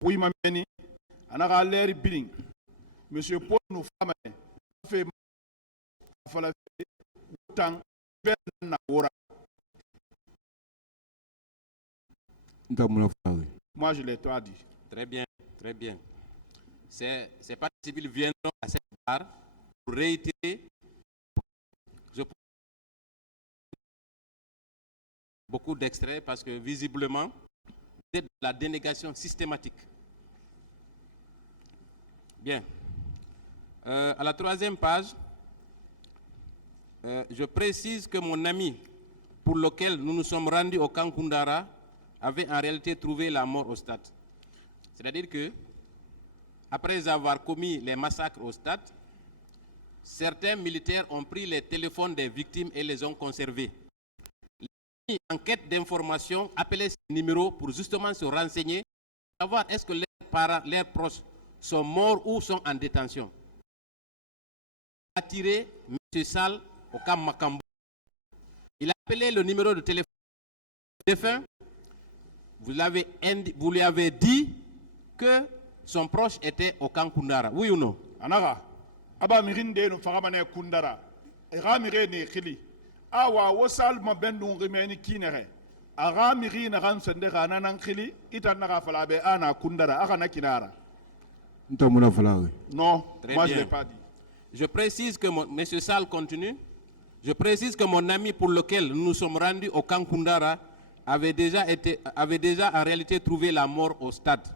Oui, mameni. Anara l'air biling. Monsieur Paul nous fait autant na ora. Moi, je l'ai toi dit. Très bien, très bien. Ces parties civiles viendront à cette barre pour réitérer. Je beaucoup d'extraits parce que visiblement, c'est de la dénégation systématique. Bien. À la 3e page, je précise que mon ami pour lequel nous nous sommes rendus au camp Koundara avait en réalité trouvé la mort au stade. C'est-à-dire que, après avoir commis les massacres au stade, certains militaires ont pris les téléphones des victimes et les ont conservés. En quête d'information, appelaient ces numéros pour justement se renseigner, savoir est-ce que leurs proches sont morts ou sont en détention. Il a attiré M. Sall au camp Makambo. Il a appelé le numéro de téléphone du défunt. Vous lui avez dit que son proche était au camp Koundara. Oui ou non? Anaga, aba mirinde no fagamane Koundara. Era mirene khili. Awa wasal ma bendu ngimeni kinere. Aga mirina kan sende kana nan khili itanaga falabe ana Koundara aga na kinara. Non, très moi bien. Je l'ai pas dit. Je précise que Monsieur Sall continue. Je précise que mon ami pour lequel nous nous sommes rendus au camp Koundara avait déjà en réalité trouvé la mort au stade.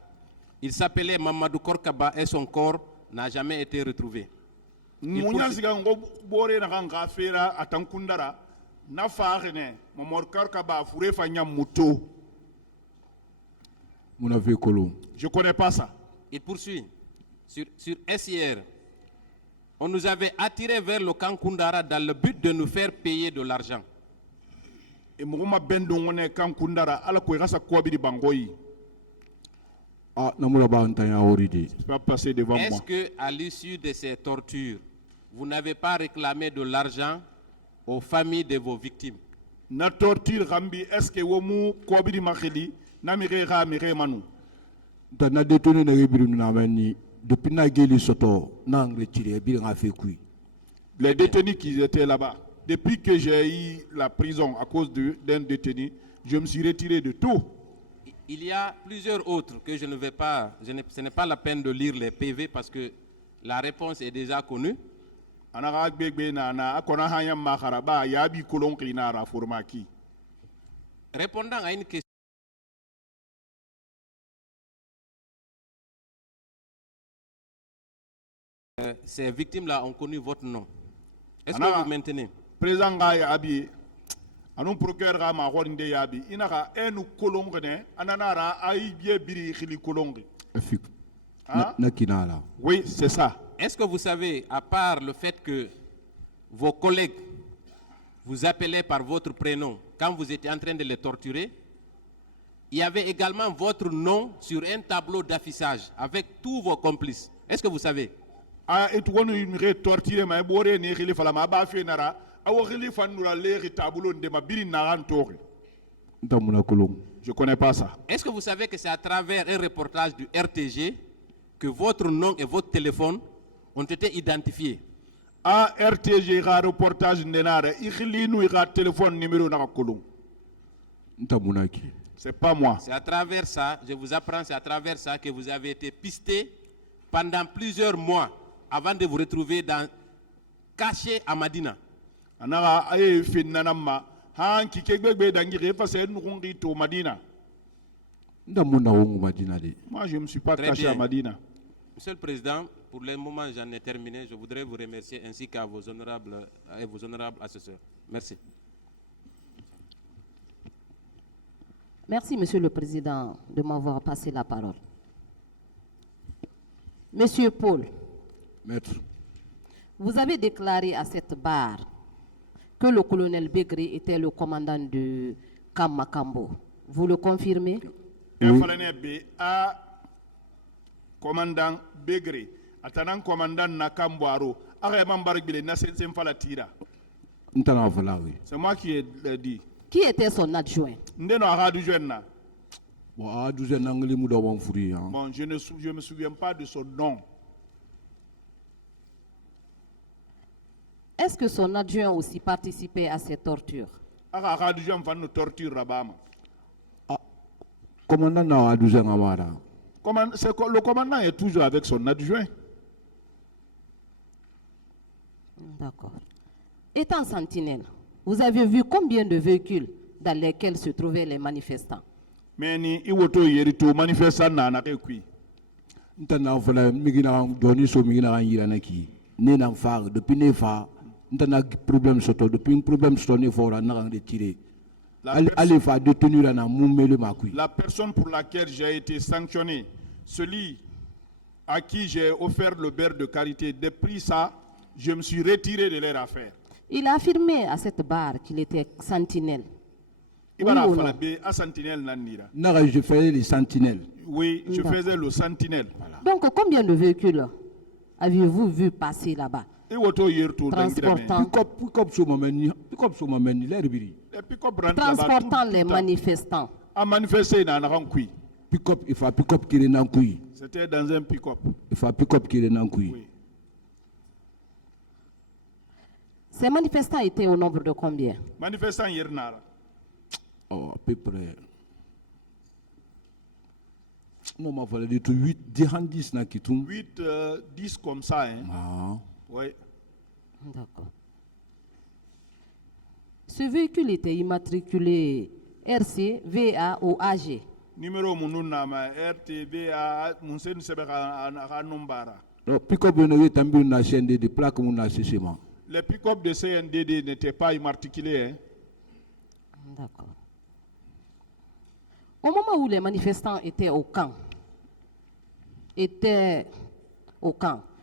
Il s'appelait Mamadou Korkaba et son corps n'a jamais été retrouvé. Je connais pas ça. Il poursuit. Sur SIR, on nous avait attirés vers le camp Koundara dans le but de nous faire payer de l'argent. Est-ce qu'à l'issue de ces tortures, vous n'avez pas réclamé de l'argent aux familles de vos victimes? Na torture rambi est-ce que womu kobiri makhili na mirera manu na détenu na rebiru na mani depuis na geli soto na retiré bi nga fait kui. Les détenus qui étaient là-bas, depuis que j'ai eu la prison à cause d'un détenu, je me suis retiré de tout. Il y a plusieurs autres que je ne vais pas, ce n'est pas la peine de lire les PV parce que la réponse est déjà connue. Répondant à une question, ces victimes-là ont connu votre nom. Est-ce que vous maintenez? Président Abi, anon procureur ga ma horinde yabi inaka enu kolongene ananara ay biye biri khili kolongi. Oui, c'est ça. Est-ce que vous savez, à part le fait que vos collègues vous appelaient par votre prénom quand vous étiez en train de les torturer, il y avait également votre nom sur un tableau d'affichage avec tous vos complices. Est-ce que vous savez? Et tu connais une torture, mais boré ni khili fala ma ba fe nara. Je connais pas ça. Est-ce que vous savez que c'est à travers un reportage du RTG que votre nom et votre téléphone ont été identifiés? RTG reportage téléphone numéro c'est pas moi. C'est à travers ça, je vous apprends, c'est à travers ça que vous avez été pisté pendant plusieurs mois avant de vous retrouver caché à Madina. Moi je ne me suis pas caché à Madina. Monsieur le Président, pour le moment j'en ai terminé. Je voudrais vous remercier ainsi qu'à vos honorables assesseurs. Merci. Merci, Monsieur le Président, de m'avoir passé la parole. Monsieur Paul, Maître, vous avez déclaré à cette barre que le colonel Begré était le commandant de Camp Makambo. Vous le confirmez? Oui. Commandant Begré, attendant commandant Nakamboaro, c'est moi qui ai dit. Qui était son adjoint? bon a 12 nangli mu do won furi hein. Bon, je me souviens pas de son nom. Est-ce que son adjoint aussi participait à ces tortures? Aka adjoint fan no torture rabama. Commandant na a 12 amara. Le commandant est toujours avec son adjoint. D'accord. Étant sentinelle, vous avez vu combien de véhicules dans lesquels se trouvaient les manifestants? Mais ni iwoto yerito manifestant na ke kui. Ntana fala migina doni so migina yira na ki ne nan fa depuis ne fa ntana problème soto depuis un problème soto ne fora na kan retirer allez fa détenu là na mumele makui. La personne pour laquelle j'ai été sanctionné, celui à qui j'ai offert le beurre de karité, depuis ça, je me suis retiré de leur affaire. Il a affirmé à cette barre qu'il était sentinelle. Il Oui va ou la non? faire à sentinelle nanira. Na je faisais les sentinelles. Oui, je D'accord. faisais le sentinelle. Donc, combien de véhicules avez-vous vu passer là-bas, Iwoto yerito transportant, Pick up so mameni l'herbiri. et puis comme rentre là-bas, transportant tout les le temps. manifestants? À manifester dans un kui. Pick up kire nan kui. C'était dans un pick-up. Il faut pick up kire nan kui. Oui. Ces manifestants étaient au nombre de combien? Manifestant yernara. Oh, à peu près. Non, ma fallait de 8 10 na kitum. 8, 10 comme ça. Hein. Ah. Oui. D'accord. Ce véhicule était immatriculé RC, VA ou AG. Numéro mununama RTBA munsen sebeka numbara. Non, pick up no tambi na chaîne de plaque mon na cessement. Les pick-up de CNDD n'étaient pas immatriculés. Hein. D'accord. Au moment où les manifestants étaient au camp,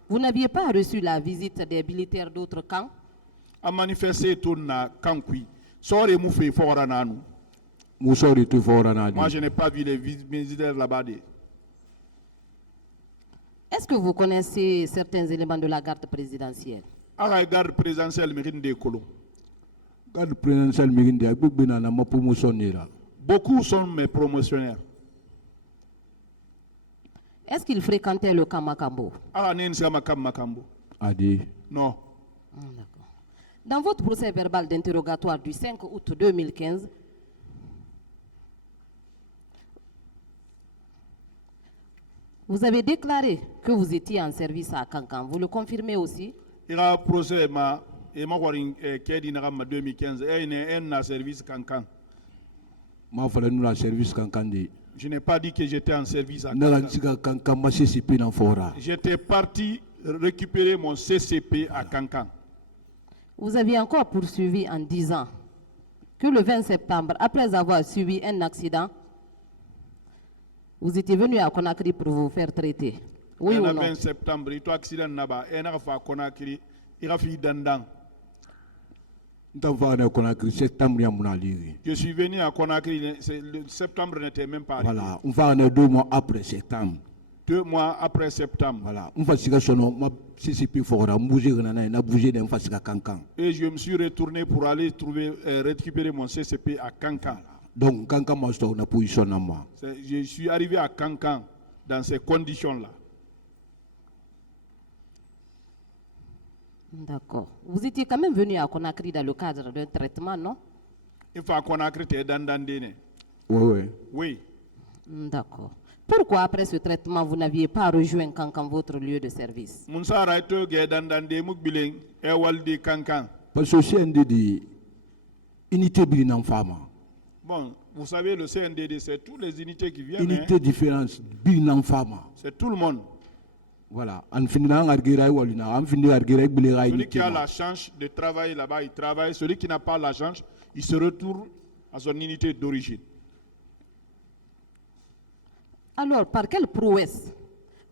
vous n'aviez pas reçu la visite des militaires d'autres camps? A manifesté tout na kankui. Sore moufe fora nanu. Moussori tu fora na Moi, di. je n'ai pas vu les militaires là-bas. Est-ce que vous connaissez certains éléments de la garde présidentielle? À la garde présidentielle, Mérine de Kolo. Garde présidentiel migindi agbegbe na na ma promotion ni la. Beaucoup sont mes promotionnaires. Est-ce qu'ils fréquentaient le camp Makambo? À la Nensia Makambo. Adi. Non. D'accord. Dans votre procès verbal d'interrogatoire du 5 août 2015, vous avez déclaré que vous étiez en service à Kankan. Vous le confirmez aussi? Il y a un procès qui est en 2015. Il y a un service Kankan. Ma fallait nous la service kankandi. Je n'ai pas dit que j'étais en service à Na la Kankan. siga kankan ma CCP na fora. J'étais parti récupérer mon CCP à Kankan. Vous aviez encore poursuivi en disant que le 20 septembre, après avoir subi un accident, vous étiez venu à Conakry pour vous faire traiter. Oui ou Le non? 20 septembre, il y a un accident là-bas. Il y a un Conakry. Il y a un Dandan. Ntan fa na Conakry septembre ya muna liri. Je suis venu à Conakry. Le septembre n'était même pas arrivé. Voilà, on va en 2 mois après septembre. 2 mois après septembre. Voilà, on va siga sono ma CCP fora bouger na bouger d'un fa siga kankan. Et je me suis retourné pour aller récupérer mon CCP à Kankan. Donc kankan ma sto na position na ma. Je suis arrivé à Kankan dans ces conditions-là. D'accord. Vous étiez quand même venu à Conakry dans le cadre d'un traitement, non? Il faut à Conakry, tu es Dandandene. Oui. Oui. D'accord. Pourquoi après ce traitement, vous n'aviez pas rejoint Kankan, votre lieu de service? Munsa Raito, Dandande, Mukbileng, Ewaldi Kankan. Parce que CNDD unité bilan fama. Bon, vous savez, le CNDD, c'est toutes les unités qui viennent. Unité Hein. différence bilan fama. C'est tout le monde. Voilà, en finira argira walina, en finira argira bilera Celui qui a unité. la chance de travailler là-bas, il travaille. Celui qui n'a pas la chance, il se retourne à son unité d'origine. Alors, par quelle prouesse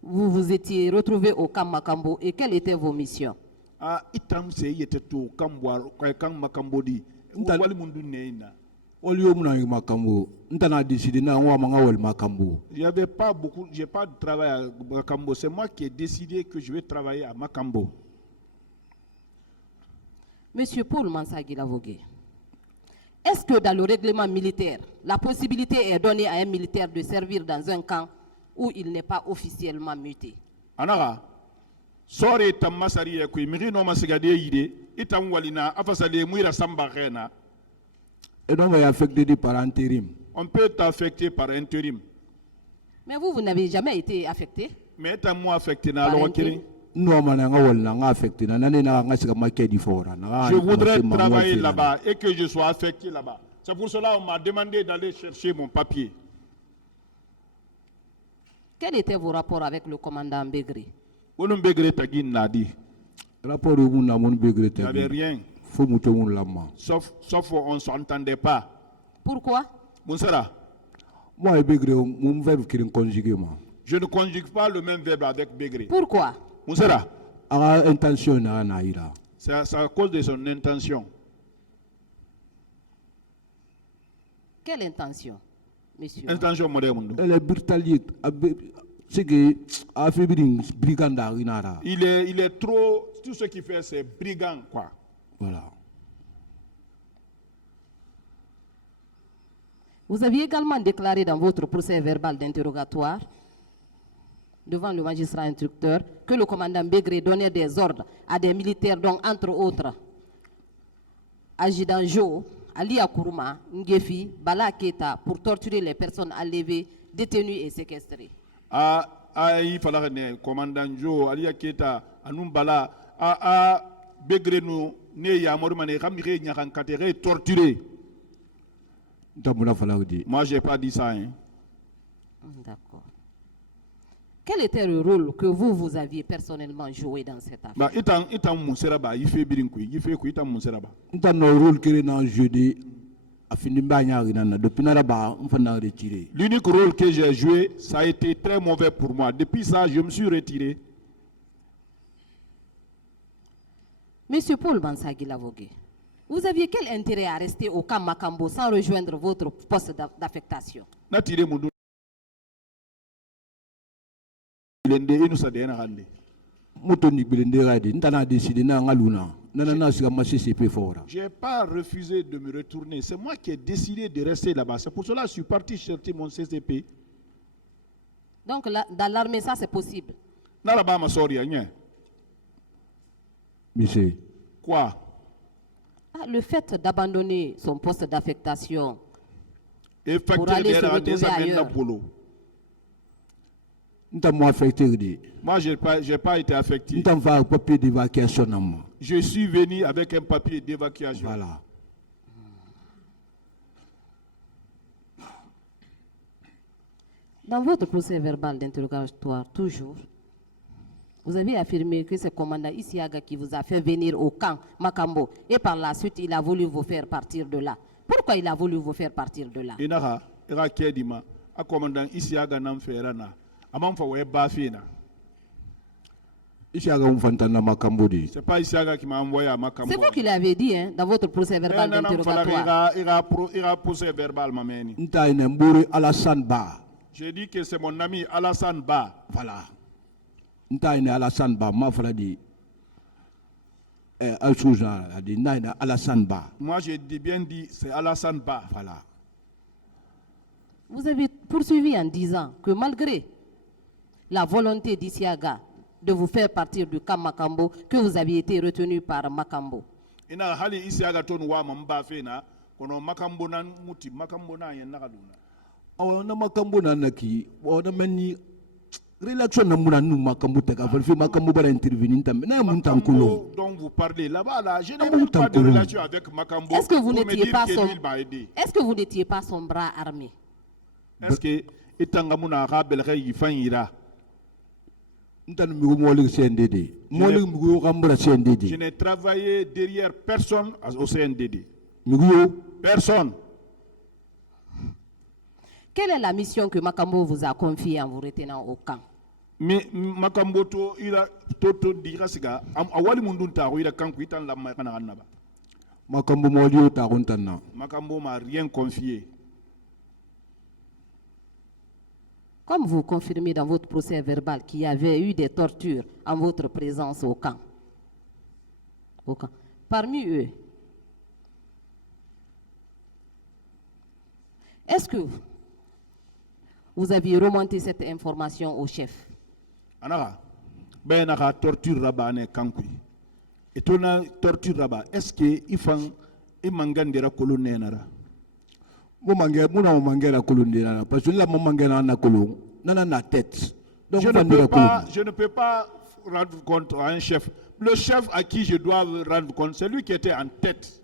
vous vous étiez retrouvé au camp Makambo et quelles étaient vos missions? Ah, itam se yete to kambwa kan makambodi. Nta- Wali mundu neina. Olio muna makambo, ntana décidé na wa manga wal makambo. J'ai pas de travail à Makambo. C'est moi qui ai décidé que je vais travailler à Makambo. Monsieur Paul Mansagui Lavogué, est-ce que dans le règlement militaire, la possibilité est donnée à un militaire de servir dans un camp où il n'est pas officiellement muté? Anara, sore tamasari ya kui miri no masigade yide, itam walina afasale muira samba rena. Et donc, il est affecté par intérim. On peut être affecté par intérim. Mais vous n'avez jamais été affecté? Mais étant moi affecté na Par alors intérim. Nous, on a affecté. Je voudrais travailler là-bas et que je sois affecté là-bas. C'est pour cela qu'on m'a demandé d'aller chercher mon papier. Quels étaient vos rapports avec le commandant Bégré? On Bégré Tagin n'a dit. Rapport au monde à mon Bégré Il n'y avait rien. Faut monter mon lama. Sauf on ne s'entendait pas. Pourquoi? Monsara, Moi, Bégré, mon verbe qui est conjugué. je ne conjugue pas le même verbe avec Bégré. Pourquoi? Monsara, Intention na naïra. c'est à cause de son intention. Quelle intention, monsieur? Intention moderne. Elle est brutalité. C'est que affaiblir briganda inara. Il est trop. Tout ce qu'il fait, c'est brigand, quoi. Voilà. Vous aviez également déclaré dans votre procès verbal d'interrogatoire devant le magistrat instructeur que le commandant Bégré donnait des ordres à des militaires, dont entre autres Adjudant Jo, Ali Akourma, Ngefi, Bala Keta, pour torturer les personnes enlevées, détenues et séquestrées. Il fallait que commandant Joe, Ali Aketa, Anoum Bala, Bégré nous, né Yamormane, Ramiré, Nyarankatere, torturé. Moi, je n'ai pas dit ça. Hein. D'accord. Quel était le rôle que vous aviez personnellement joué dans cette affaire? Bah, itan Mousseraba, il fait Birinkui, il fait quoi, itan Mousseraba. Dans nos rôles qui sont jeudi, à fin de l'année, depuis là-bas, on va retirer. L'unique rôle que j'ai joué, ça a été très mauvais pour moi. Depuis ça, je me suis retiré. Monsieur Paul Bansagui Lavogué, vous aviez quel intérêt à rester au camp Makambo sans rejoindre votre poste d'affectation? Natiré Moudou. Je n'ai pas refusé de me retourner. C'est moi qui ai décidé de rester là-bas. C'est pour cela que je suis parti chercher mon CCP. Donc dans l'armée, ça c'est possible? Monsieur. Quoi? Le fait d'abandonner son poste d'affectation Et pour aller se retrouver ailleurs. Moi, je n'ai pas été affecté. Papier d'évacuation. Je suis venu avec un papier d'évacuation. Voilà. Dans votre procès verbal d'interrogatoire, toujours, vous avez affirmé que c'est le commandant Isiaga qui vous a fait venir au camp Makambo et par la suite, il a voulu vous faire partir de là. Pourquoi il a voulu vous faire partir de là? C'est pas Isiaga qui m'a envoyé à Makambo. C'est vous qui l'avez dit hein, dans votre procès verbal d'interrogatoire. J'ai dit que c'est mon ami Alassane Ba. Voilà. Alassane Ba, ma frère dit. Alassane Ba. Moi, j'ai bien dit, c'est Alassane Ba. Voilà. Vous avez poursuivi en disant que malgré la volonté d'Isiaga de vous faire partir du camp Makambo, que vous aviez été retenu par Makambo. On a Makambo Nanaki, on a many relations Namuranu Makambo Makambo intervenir. Dont vous parlez là-bas, là, je n'ai même pas de relation avec Makambo. Est-ce que vous n'étiez pas son bras armé? Est-ce que Itangamuna Rabelre Yifanyira? Je n'ai travaillé derrière personne au CNDD. Personne. Quelle est la mission que Makambo vous a confiée en vous retenant au camp? Mais Makambo to ira toto dirasiga awali mundunta ira kanku itan la makana kanaba. Makambo molio ta rontana. Makambo m'a rien confié. Comme vous confirmez dans votre procès verbal qu'il y avait eu des tortures en votre présence au camp. Parmi eux, Est-ce que vous aviez remonté cette information au chef? Anara, ben naka torture raba ne kankui. Et ton torture raba, est-ce que ifan imangandera kolonenara? Mo mangera kolondera parce que là mo mangera na kolon nana na tête. Donc Je ne peux pas rendre compte à un chef. Le chef à qui je dois rendre compte, c'est lui qui était en tête.